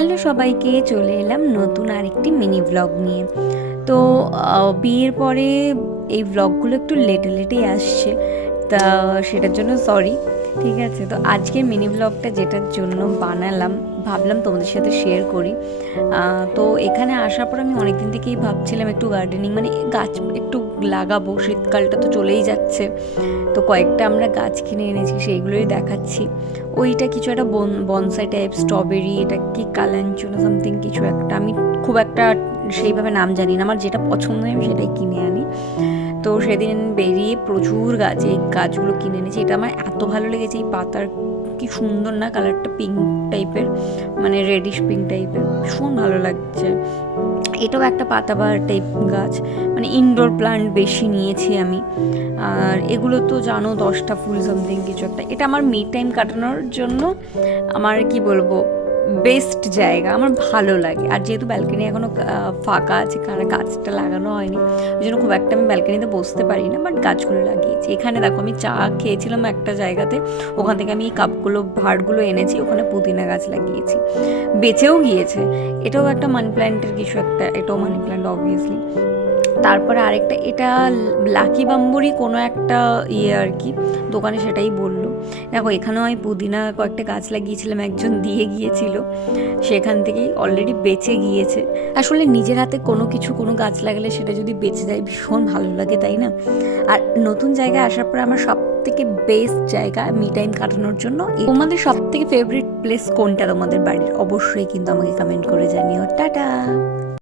Hello সবাইকে, চলে এলাম নতুন আরেকটি মিনি ব্লগ নিয়ে। তো বিয়ের পরে এই ব্লগগুলো একটু লেটে লেটেই আসছে, তা সেটার জন্য সরি। ঠিক আছে, তো আজকের মিনি ব্লগটা যেটার জন্য বানালাম, ভাবলাম তোমাদের সাথে শেয়ার করি। তো এখানে আসার পর আমি অনেক দিন থেকেই ভাবছিলাম একটু গার্ডেনিং, মানে গাছ একটু লাগাবো। শীতকালটা তো চলেই যাচ্ছে, তো কয়েকটা আমরা গাছ কিনে এনেছি, সেইগুলোই দেখাচ্ছি। ওইটা কিছু একটা বনসাই টাইপ স্ট্রবেরি, এটা কি কালাঞ্চুনা সামথিং কিছু একটা, আমি খুব একটা সেইভাবে নাম জানি না। আমার যেটা পছন্দ হয় আমি সেটাই কিনে আনি। তো সেদিন বেরিয়ে প্রচুর গাছ, এই গাছগুলো কিনে এনেছি। এটা আমার এত ভালো লেগেছে, এই পাতার কি সুন্দর না কালারটা, পিঙ্ক টাইপের, মানে রেডিশ পিঙ্ক টাইপের, ভীষণ ভালো লাগছে। এটাও একটা পাতাবাহার টাইপ গাছ, মানে ইনডোর প্লান্ট বেশি নিয়েছি আমি। আর এগুলো তো জানো 10টা ফুল সামথিং কিছু একটা। এটা আমার মি টাইম কাটানোর জন্য আমার কি বলবো বেস্ট জায়গা, আমার ভালো লাগে। আর যেহেতু ব্যালকনি এখনও ফাঁকা আছে, কারণ গাছটা লাগানো হয়নি, ওই জন্য খুব একটা আমি ব্যালকনিতে বসতে পারি না, বাট গাছগুলো লাগিয়েছি। এখানে দেখো আমি চা খেয়েছিলাম একটা জায়গাতে, ওখান থেকে আমি এই কাপগুলো ভাঁড়গুলো এনেছি, ওখানে পুদিনা গাছ লাগিয়েছি, বেঁচেও গিয়েছে। এটাও একটা মানি প্ল্যান্টের কিছু একটা, এটাও মানি প্ল্যান্ট অবভিয়াসলি। তারপরে আরেকটা, এটা লাকি বাম্বুরই কোনো একটা আর কি, দোকানে সেটাই বললো। দেখো এখানেও আমি পুদিনা কয়েকটা গাছ লাগিয়েছিলাম, একজন দিয়ে গিয়েছিল, সেখান থেকেই অলরেডি বেঁচে গিয়েছে। আসলে নিজের হাতে কোনো কিছু, কোনো গাছ লাগালে সেটা যদি বেঁচে যায় ভীষণ ভালো লাগে, তাই না? আর নতুন জায়গায় আসার পর আমার সব থেকে বেস্ট জায়গা মি টাইম কাটানোর জন্য। তোমাদের সব থেকে ফেভারিট প্লেস কোনটা তোমাদের বাড়ির? অবশ্যই কিন্তু আমাকে কমেন্ট করে জানিও। টাটা।